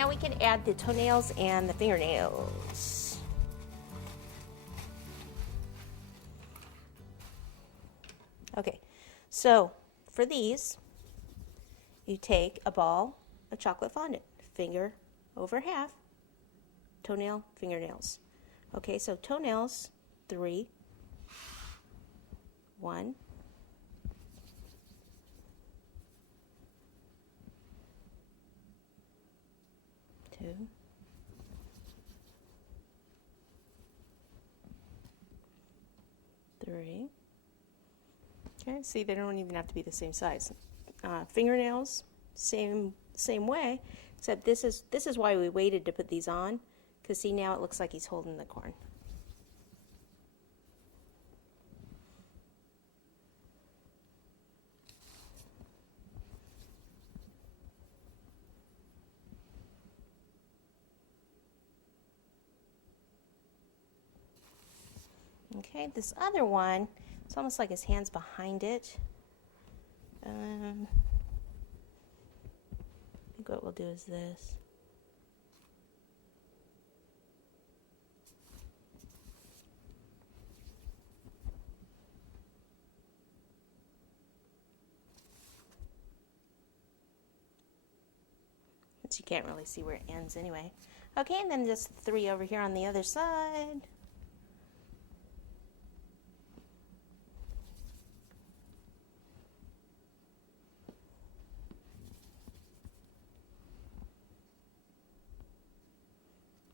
Now we can add the toenails and the fingernails. Okay, so for these, you take a ball of chocolate fondant, finger over half, toenail, fingernails. Okay, so toenails, 3, 1, 2, 3. Okay, see, they don't even have to be the same size. Fingernails, same way, except this is why we waited to put these on, because see, now it looks like he's holding the corn. Okay, this other one, it's almost like his hand's behind it. I think what we'll do is this. Since you can't really see where it ends anyway. Okay, and then just 3 over here on the other side.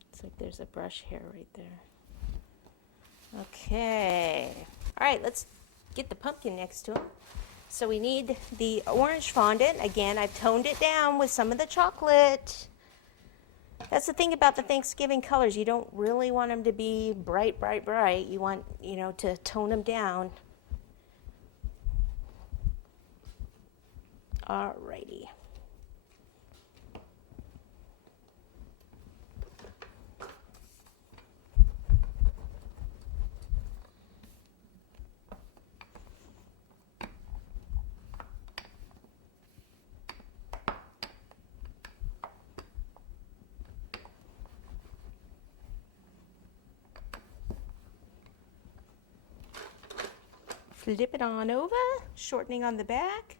Looks like there's a brush hair right there. Okay. All right, let's get the pumpkin next to him. So we need the orange fondant. Again, I've toned it down with some of the chocolate. That's the thing about the Thanksgiving colors. You don't really want them to be bright, bright, bright. You want, to tone them down. All righty. Flip it on over, shortening on the back.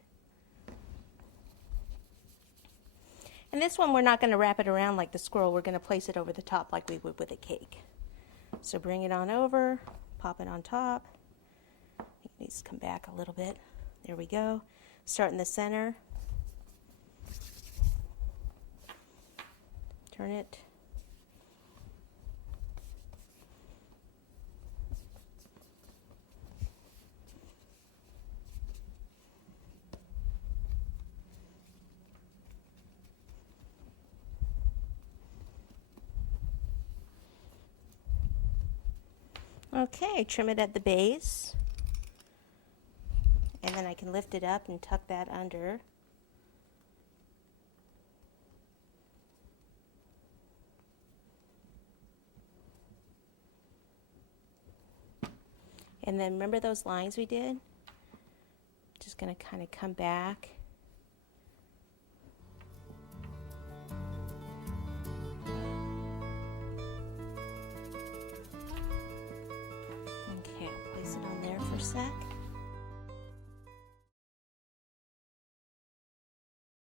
And this one, we're not going to wrap it around like the squirrel. We're going to place it over the top like we would with a cake. So bring it on over, pop it on top. It needs to come back a little bit. There we go. Start in the center. Turn it. Okay, trim it at the base, and then I can lift it up and tuck that under. And then remember those lines we did? Just going to kind of come back. Okay, I'll place it on there for a sec.